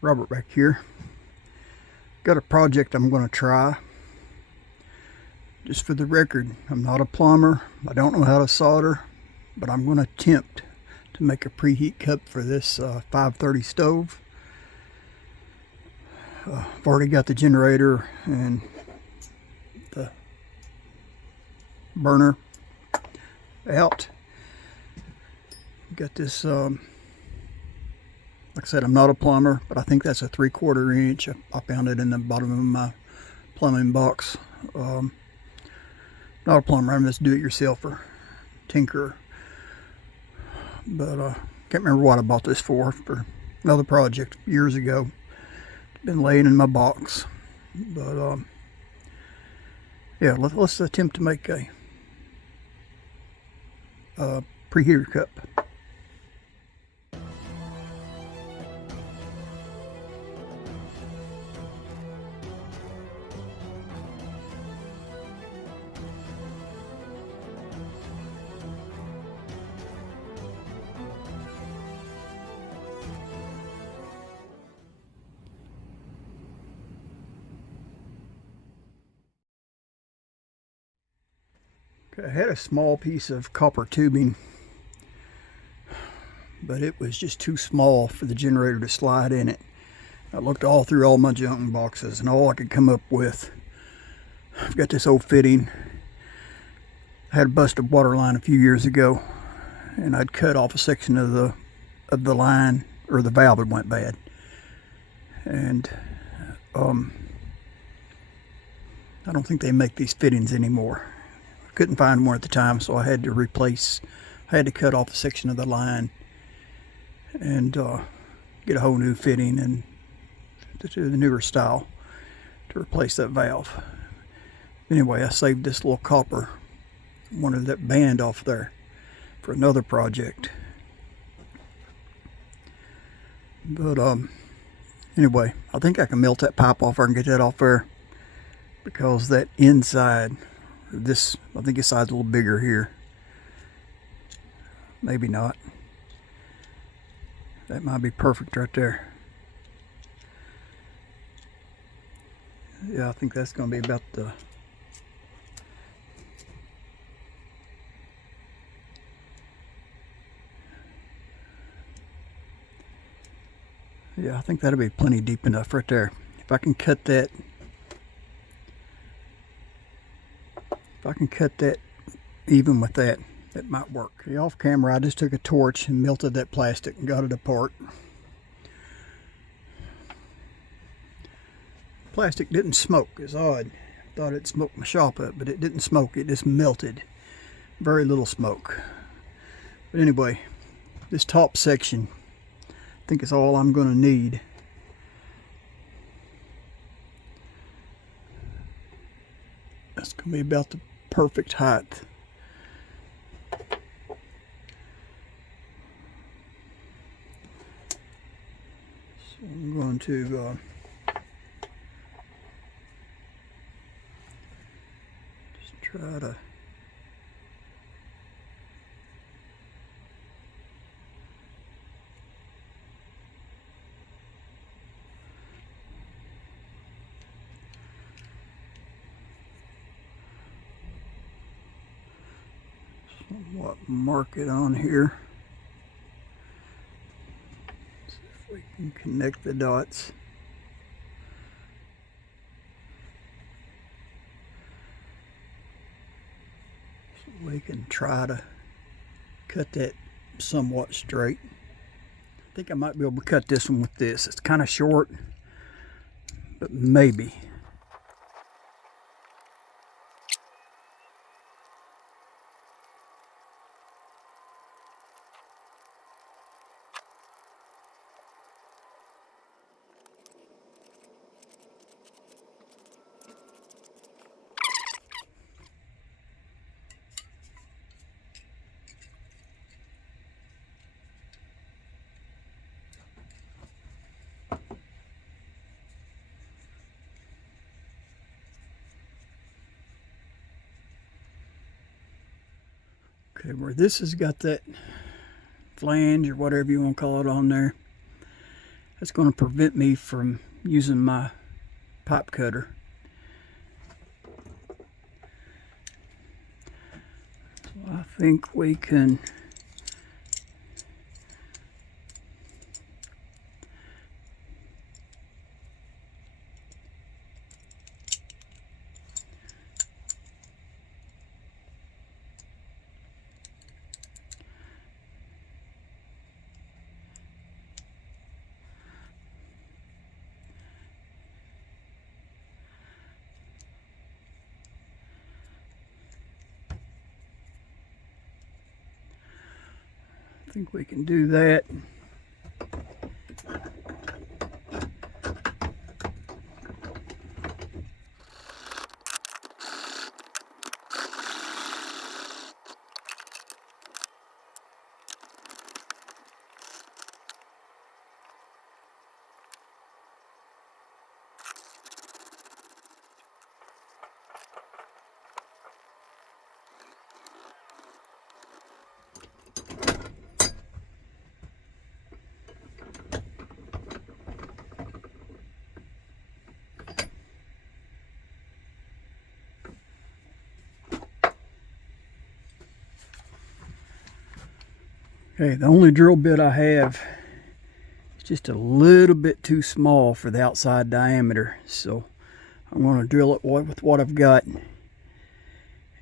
Robert back here. Got a project I'm going to try. Just for the record, I'm not a plumber. I don't know how to solder, but I'm going to attempt to make a preheat cup for this 530 stove. I've already got the generator and the burner out. Got this, like I said, I'm not a plumber, but I think that's a 3/4 inch. I found it in the bottom of my plumbing box. Not a plumber, I'm just do-it-yourselfer, tinkerer. But can't remember what I bought this for another project years ago. It's been laying in my box. But yeah, let's attempt to make a preheater cup. I had a small piece of copper tubing, but it was just too small for the generator to slide in it. I looked all through all my junk boxes, and all I could come up with, I've got this old fitting. I had a busted water line a few years ago, and I'd cut off a section of the line, or the valve had went bad. And I don't think they make these fittings anymore. Couldn't find one at the time, so I had to cut off a section of the line and get a whole new fitting and to the newer style to replace that valve. Anyway, I saved this little copper, wanted that band off there for another project. But anyway, I think I can melt that pipe off there and get that off there, because that inside, this, I think this side's a little bigger here. Maybe not. That might be perfect right there. Yeah, I think that's going to be about the... Yeah, I think that'll be plenty deep enough right there. If I can cut that... If I can cut that even with that, that might work. Okay, off camera, I just took a torch and melted that plastic and got it apart. Plastic didn't smoke. It's odd. I thought it smoked my shop up, but it didn't smoke. It just melted. Very little smoke. But anyway, this top section, I think is all I'm going to need. That's going to be about the perfect height. So I'm going to just try to somewhat mark it on here. See if we can connect the dots. So we can try to cut that somewhat straight. I think I might be able to cut this one with this. It's kind of short, but maybe. Okay, where this has got that flange or whatever you want to call it on there, That's going to prevent me from using my pipe cutter. So I think we can do that. Okay, the only drill bit I have is just a little bit too small for the outside diameter, so I'm going to drill it with what I've got,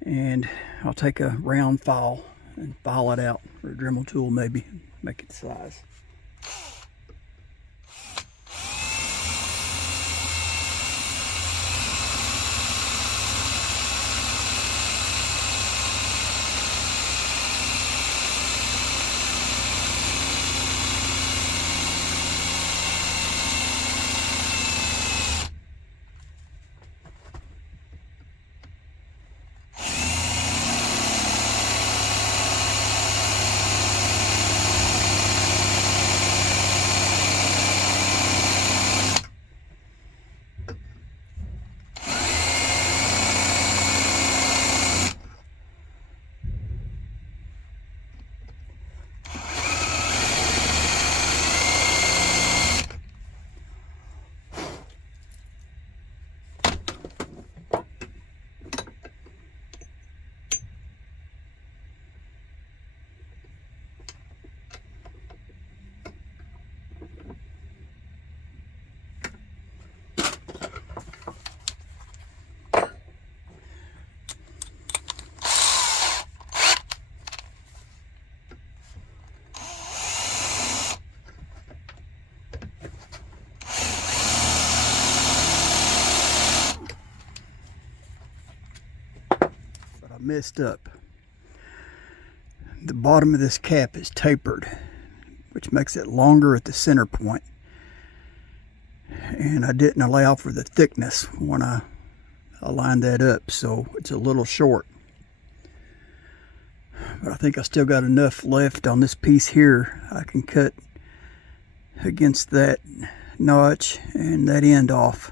and I'll take a round file and file it out, or a Dremel tool maybe, make it size. Messed up. The bottom of this cap is tapered, which makes it longer at the center point, and I didn't allow for the thickness when I lined that up, so it's a little short. But I think I still got enough left on this piece here. I can cut against that notch and that end off,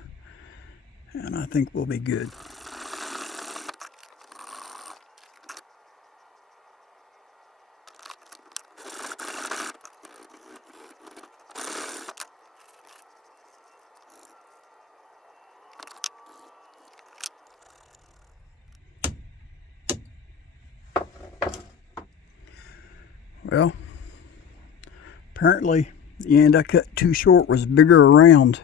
and I think we'll be good. Well, apparently the end I cut too short was bigger around.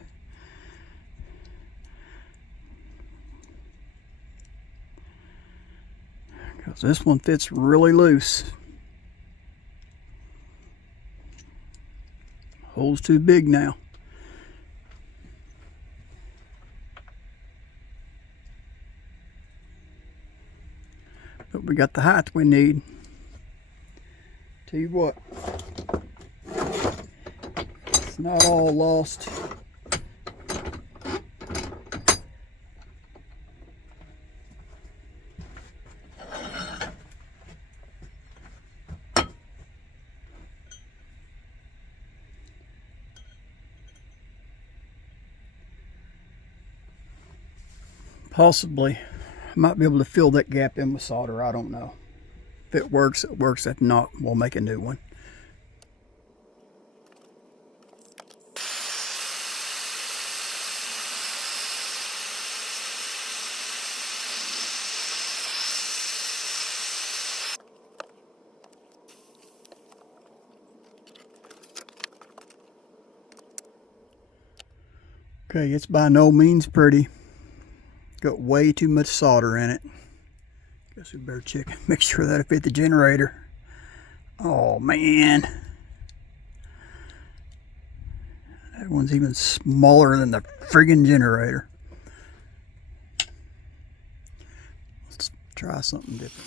Because this one fits really loose. Hole's too big now. But we got the height we need. Tell you what, it's not all lost. Possibly, I might be able to fill that gap in with solder, I don't know. If it works, it works. If not, we'll make a new one. Okay, it's by no means pretty. Got way too much solder in it. Guess we better check, make sure that'll fit the generator. Oh man. That one's even smaller than the friggin' generator. Let's try something different.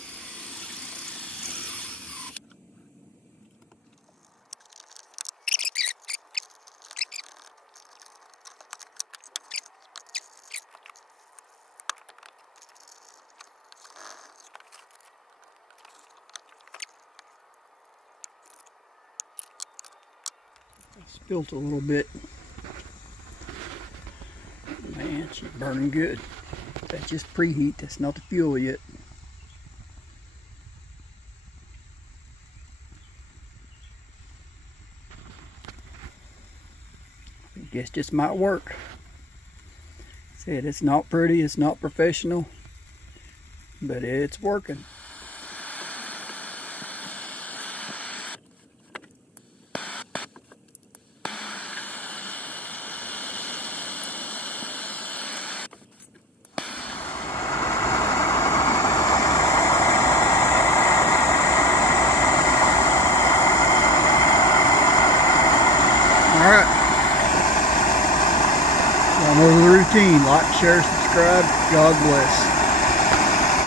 Spilt a little bit. Man, she's burning good. That's just preheat, that's not the fuel yet. I guess this might work. Said it's not pretty, it's not professional, but it's working. Alright. Y'all know the routine. Like, share, subscribe. God bless.